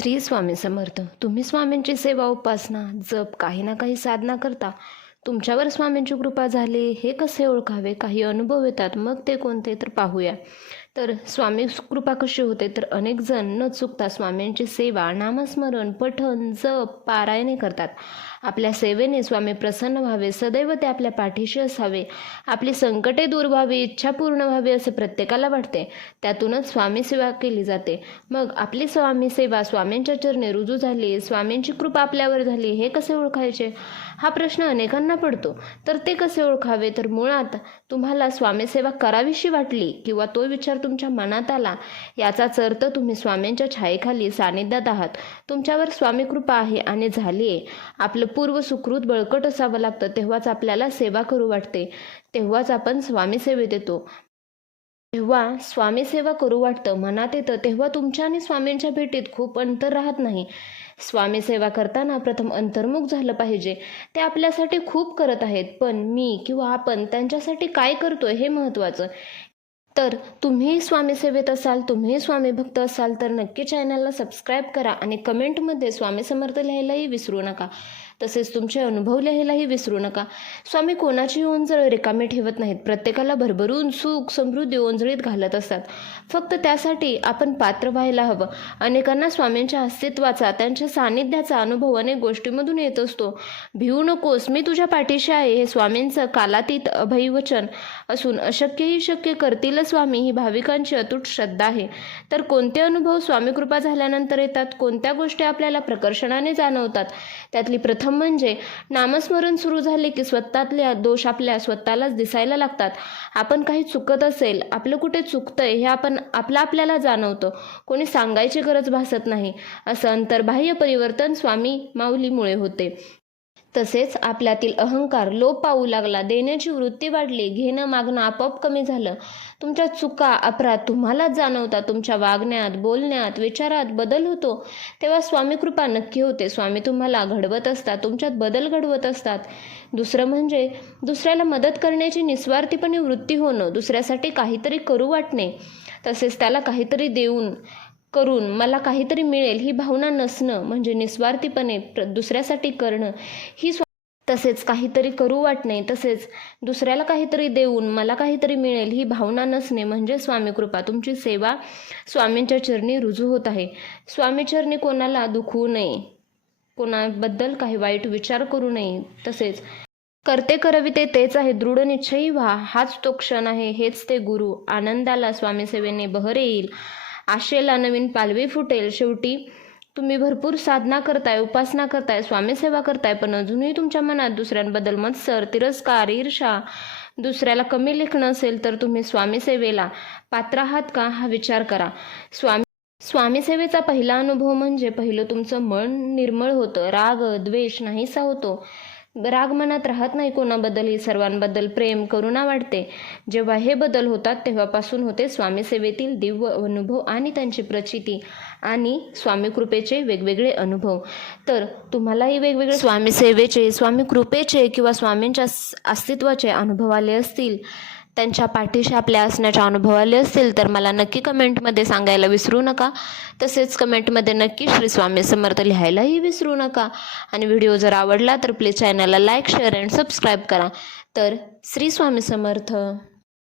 श्री स्वामी समर्थ. तुम्ही स्वामींची सेवा उपासना जप काही ना काही साधना करता. तुमच्यावर स्वामींची कृपा झाली हे कसे ओळखावे? काही अनुभव येतात मग ते कोणते तर पाहूया. तर स्वामी कृपा कशी होते? तर अनेक जण न चुकता स्वामींची सेवा नामस्मरण पठण जप पारायणे करतात. आपल्या सेवेने स्वामी प्रसन्न व्हावे सदैव ते आपल्या पाठीशी असावे. आपली संकटे दूर व्हावी इच्छा पूर्ण व्हावी असे प्रत्येकाला वाटते. त्यातूनच स्वामी सेवा केली जाते. मग आपली स्वामी सेवा स्वामींच्या चरणी रुजू झाली स्वामींची कृपा आपल्यावर झाली हे कसे ओळखायचे? हा प्रश्न अनेकांना पडतो. तर ते कसे ओळखावे? तर मुळात तुम्हाला स्वामी सेवा करावीशी वाटली किंवा तो विचार तुमच्या मनात आला याचाच अर्थ तुम्ही स्वामींच्या छायेखाली सानिध्यात आहात. तुमच्यावर स्वामी कृपा आहे आणि झाली आहे. आपलं पूर्व सुकृत बळकट असावं लागतं तेव्हाच आपल्याला सेवा करू वाटते. तेव्हाच आपण स्वामी सेवेत येतो. जेव्हा स्वामी सेवा करू वाटतं मनात येतं तेव्हा तुमच्या आणि स्वामींच्या भेटीत खूप अंतर राहत नाही. स्वामी सेवा करताना प्रथम अंतर्मुख झालं पाहिजे. ते आपल्यासाठी खूप करत आहेत. पण मी किंवा आपण त्यांच्यासाठी काय करतोय हे महत्त्वाचं. तर तुम्ही स्वामी सेवेत असाल तुम्ही स्वामी भक्त असाल तर नक्की चॅनलला सबस्क्राईब करा आणि कमेंटमध्ये स्वामी समर्थ लिहायलाही विसरू नका. तसेच तुमचे अनुभव लिहायलाही विसरू नका. स्वामी कोणाची ओंजळ रिकामी ठेवत नाहीत. प्रत्येकाला भरभरून सुख समृद्धी ओंजळीत घालत असतात. फक्त त्यासाठी आपण पात्र व्हायला हवं. अनेकांना स्वामींच्या अस्तित्वाचा त्यांच्या सानिध्याचा अनुभव अनेक गोष्टीमधून येत असतो. भिवू नकोस मी तुझ्या पाठीशी आहे हे स्वामींचं कालातीत अभयवचन असून अशक्यही शक्य करतील स्वामी ही भाविकांची अतूट श्रद्धा आहे. तर कोणते अनुभव स्वामी कृपा झाल्यानंतर येतात? कोणत्या गोष्टी आपल्याला प्रकर्षणाने जाणवतात? त्यातली प्रथम म्हणजे नामस्मरण सुरू झाले की स्वतःतले दोष आपल्या स्वतःलाच दिसायला लागतात. आपण काही चुकत असेल आपलं कुठे चुकतंय हे आपण आपलं आपल्याला जाणवतो. कोणी सांगायची गरज भासत नाही. असं अंतर्बाह्य परिवर्तन स्वामी माऊलीमुळे होते. तसेच आपल्यातील अहंकार लोप पाहू लागला. देण्याची वृत्ती वाढली. घेणं मागणं आपोआप कमी झालं. तुमच्या चुका अपराध तुम्हालाच जाणवता. तुमच्या वागण्यात बोलण्यात विचारात बदल होतो. तेव्हा स्वामी कृपा नक्की होते. स्वामी तुम्हाला घडवत असतात. तुमच्यात बदल घडवत असतात. दुसरं म्हणजे दुसऱ्याला मदत करण्याची निस्वार्थीपणे वृत्ती होणं. दुसऱ्यासाठी काहीतरी करू वाटणे. तसेच त्याला काहीतरी देऊन करून मला काहीतरी मिळेल ही भावना नसणं म्हणजे निस्वार्थीपणे दुसऱ्यासाठी करणं ही तसेच काहीतरी करू वाटणे तसेच दुसऱ्याला काहीतरी देऊन मला काहीतरी मिळेल ही भावना नसणे म्हणजे स्वामी कृपा तुमची सेवा स्वामींच्या चरणी रुजू होत आहे. स्वामी चरणी कोणाला दुखवू नये कोणाबद्दल काही वाईट विचार करू नये तसेच करते करविते तेच आहे दृढ निश्चयी व्हा हाच तो क्षण आहे हेच ते गुरु आनंदाला स्वामी सेवेने बहर येईल. आशेला नवीन पालवी फुटेल शेवटी. तुम्ही भरपूर साधना करताय उपासना करताय स्वामीसेवा करताय पण अजूनही तुमच्या मनात दुसऱ्यांबद्दल मत्सर तिरस्कार ईर्षा दुसऱ्याला कमी लेखणं असेल तर तुम्ही स्वामीसेवेला पात्र आहात का हा विचार करा. स्वामी स्वामीसेवेचा पहिला अनुभव म्हणजे पहिलं तुमचं मन निर्मळ होतं राग द्वेष नाहीसा होतो. राग मनात राहत नाही कोणाबद्दलही सर्वांबद्दल प्रेम करुणा वाटते जेव्हा हे बदल होतात तेव्हापासून होते स्वामी सेवेतील दिव्य अनुभव आणि त्यांची प्रचिती आणि स्वामी कृपेचे वेगवेगळे अनुभव. तर तुम्हालाही वेगवेगळे स्वामी सेवेचे स्वामी कृपेचे किंवा स्वामींच्या अस्तित्वाचे अनुभव आले असतील. त्यांच्या पाठीशी आपल्या असण्याच्या अनुभव आले असतील तर मला नक्की कमेंटमध्ये सांगायला विसरू नका. तसेच कमेंटमध्ये नक्की श्री स्वामी समर्थ लिहायलाही विसरू नका. आणि व्हिडिओ जर आवडला तर प्लीज चॅनलला लाईक शेअर अँड सबस्क्राईब करा. तर श्री स्वामी समर्थ.